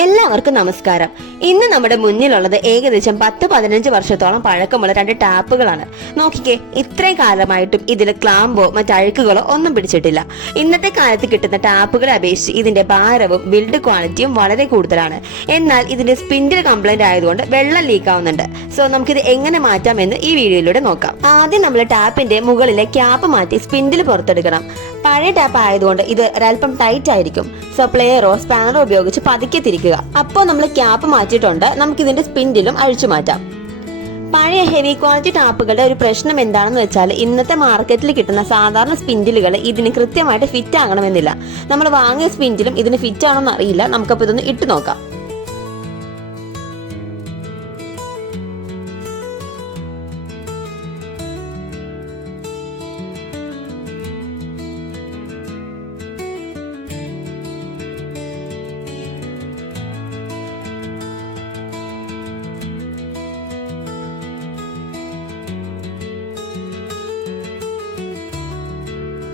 എല്ലാവർക്കും നമസ്കാരം. ഇന്ന് നമ്മുടെ മുന്നിലുള്ളത് ഏകദേശം 10-15 വർഷത്തോളം പഴക്കമുള്ള 2 ടാപ്പുകളാണ്. നോക്കിക്കേ, ഇത്രയും കാലമായിട്ടും ഇതിൽ ക്ലാമ്പോ മറ്റഴുക്കുകളോ ഒന്നും പിടിച്ചിട്ടില്ല. ഇന്നത്തെ കാലത്ത് കിട്ടുന്ന ടാപ്പുകളെ അപേക്ഷിച്ച് ഇതിന്റെ ഭാരവും ബിൽഡ് ക്വാളിറ്റിയും വളരെ കൂടുതലാണ്. എന്നാൽ ഇതിന്റെ സ്പിൻഡിൽ കംപ്ലൈന്റ് ആയതുകൊണ്ട് വെള്ളം ലീക്ക് ആവുന്നുണ്ട്. സോ നമുക്കിത് എങ്ങനെ മാറ്റാമെന്ന് ഈ വീഡിയോയിലൂടെ നോക്കാം. ആദ്യം നമ്മൾ ടാപ്പിന്റെ മുകളിലെ ക്യാപ്പ് മാറ്റി സ്പിൻഡിൽ പുറത്തെടുക്കണം. പഴയ ടാപ്പ് ആയതുകൊണ്ട് ഇത് ഒരല്പം ടൈറ്റ് ആയിരിക്കും. സോ പ്ലെയറോ സ്പാനറോ ഉപയോഗിച്ച് പതുക്കെ തിരിക്കുക. അപ്പോൾ നമ്മൾ ക്യാപ്പ് മാറ്റിയിട്ടുണ്ട്. നമുക്ക് ഇതിന്റെ സ്പിൻഡിലും അഴിച്ചു മാറ്റാം. പഴയ ഹെവി ക്വാളിറ്റി ടാപ്പുകളുടെ ഒരു പ്രശ്നം എന്താണെന്ന് വെച്ചാൽ ഇന്നത്തെ മാർക്കറ്റിൽ കിട്ടുന്ന സാധാരണ സ്പിൻഡിലുകൾ ഇതിന് കൃത്യമായിട്ട് ഫിറ്റ് ആകണമെന്നില്ല. നമ്മൾ വാങ്ങിയ സ്പിൻഡിലും ഇതിന് ഫിറ്റ് ആണോ എന്ന് അറിയില്ല. നമുക്കപ്പോൾ ഇതൊന്ന് ഇട്ട് നോക്കാം.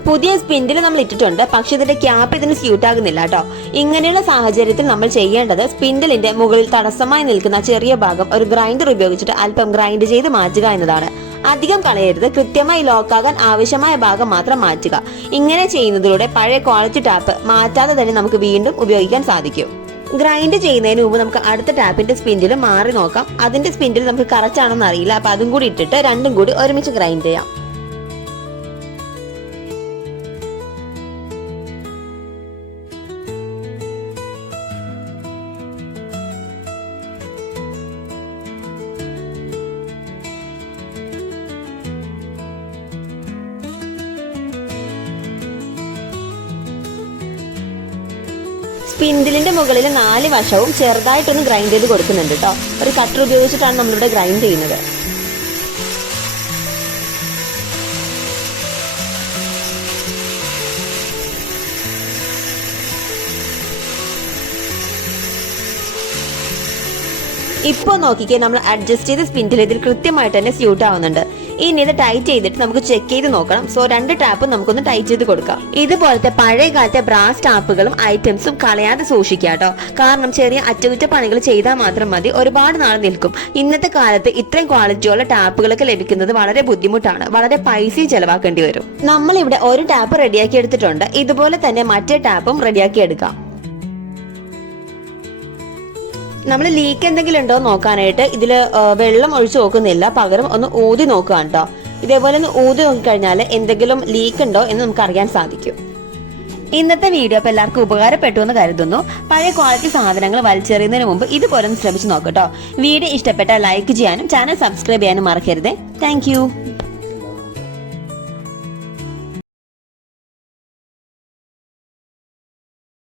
പുതിയ സ്പിൻഡിൽ നമ്മൾ ഇട്ടിട്ടുണ്ട്, പക്ഷെ ഇതിന്റെ ക്യാപ്പ് ഇതിന് സ്യൂട്ട് ആകുന്നില്ല കേട്ടോ. ഇങ്ങനെയുള്ള സാഹചര്യത്തിൽ നമ്മൾ ചെയ്യേണ്ടത് സ്പിൻഡിലിന്റെ മുകളിൽ തടസ്സമായി നിൽക്കുന്ന ചെറിയ ഭാഗം ഒരു ഗ്രൈൻഡർ ഉപയോഗിച്ചിട്ട് അല്പം ഗ്രൈൻഡ് ചെയ്ത് മാറ്റുക എന്നതാണ്. അധികം കളയരുത്. കൃത്യമായി ലോക്കാകാൻ ആവശ്യമായ ഭാഗം മാത്രം മാറ്റുക. ഇങ്ങനെ ചെയ്യുന്നതിലൂടെ പഴയ ക്വാളിറ്റി ടാപ്പ് മാറ്റാതെ തന്നെ നമുക്ക് വീണ്ടും ഉപയോഗിക്കാൻ സാധിക്കും. ഗ്രൈൻഡ് ചെയ്യുന്നതിന് മുമ്പ് നമുക്ക് അടുത്ത ടാപ്പിന്റെ സ്പിൻഡിൽ മാറി നോക്കാം. അതിന്റെ സ്പിൻഡിൽ നമുക്ക് കറക്റ്റ് ആണെന്ന് അറിയില്ല. അപ്പൊ അതും കൂടി ഇട്ടിട്ട് രണ്ടും കൂടി ഒരുമിച്ച് ഗ്രൈൻഡ് ചെയ്യാം. സ്പിൻഡിലിന്റെ മുകളിൽ 4 വശവും ചെറുതായിട്ടൊന്ന് ഗ്രൈൻഡ് ചെയ്ത് കൊടുക്കുന്നുണ്ട് കേട്ടോ. ഒരു കട്ടർ ഉപയോഗിച്ചിട്ടാണ് നമ്മളിവിടെ ഗ്രൈൻഡ് ചെയ്യുന്നത്. ഇപ്പോൾ നോക്കിക്കേ, നമ്മൾ അഡ്ജസ്റ്റ് ചെയ്ത് സ്പിൻഡിൽ ഇതിൽ കൃത്യമായിട്ട് തന്നെ സ്യൂട്ട് ആവുന്നുണ്ട്. ഇനി ഇത് ടൈറ്റ് ചെയ്തിട്ട് നമുക്ക് ചെക്ക് ചെയ്ത് നോക്കണം. സോ 2 ടാപ്പും നമുക്കൊന്ന് ടൈറ്റ് ചെയ്ത് കൊടുക്കാം. ഇതുപോലത്തെ പഴയ കാലത്തെ ബ്രാസ് ടാപ്പുകളും ഐറ്റംസും കളയാതെ സൂക്ഷിക്കുക കേട്ടോ. കാരണം ചെറിയ അറ്റകുറ്റപ്പണികൾ ചെയ്താൽ മാത്രം മതി, ഒരുപാട് നാൾ നിൽക്കും. ഇന്നത്തെ കാലത്ത് ഇത്രയും ക്വാളിറ്റിയുള്ള ടാപ്പുകളൊക്കെ ലഭിക്കുന്നത് വളരെ ബുദ്ധിമുട്ടാണ്. വളരെ പൈസയും ചെലവാക്കേണ്ടി വരും. നമ്മൾ ഇവിടെ ഒരു ടാപ്പ് റെഡിയാക്കി എടുത്തിട്ടുണ്ട്. ഇതുപോലെ തന്നെ മറ്റേ ടാപ്പും റെഡിയാക്കി എടുക്കാം. നമ്മൾ ലീക്ക് എന്തെങ്കിലും ഉണ്ടോ നോക്കാനായിട്ട് ഇതിൽ വെള്ളം ഒഴിച്ചു നോക്കുന്നില്ല, പകരം ഒന്ന് ഊതി നോക്കുക കേട്ടോ. ഇതേപോലെ ഒന്ന് ഊതി നോക്കിക്കഴിഞ്ഞാൽ എന്തെങ്കിലും ലീക്ക് ഉണ്ടോ എന്ന് നമുക്ക് അറിയാൻ സാധിക്കും. ഇന്നത്തെ വീഡിയോ അപ്പോൾ എല്ലാവർക്കും ഉപകാരപ്പെട്ടു എന്ന് കരുതുന്നു. പഴയ ക്വാളിറ്റി സാധനങ്ങൾ വലിച്ചെറിയുന്നതിന് മുമ്പ് ഇതുപോലെ ഒന്ന് ശ്രമിച്ചു നോക്കട്ടോ. വീഡിയോ ഇഷ്ടപ്പെട്ടാൽ ലൈക്ക് ചെയ്യാനും ചാനൽ സബ്സ്ക്രൈബ് ചെയ്യാനും മറക്കരുത്. താങ്ക്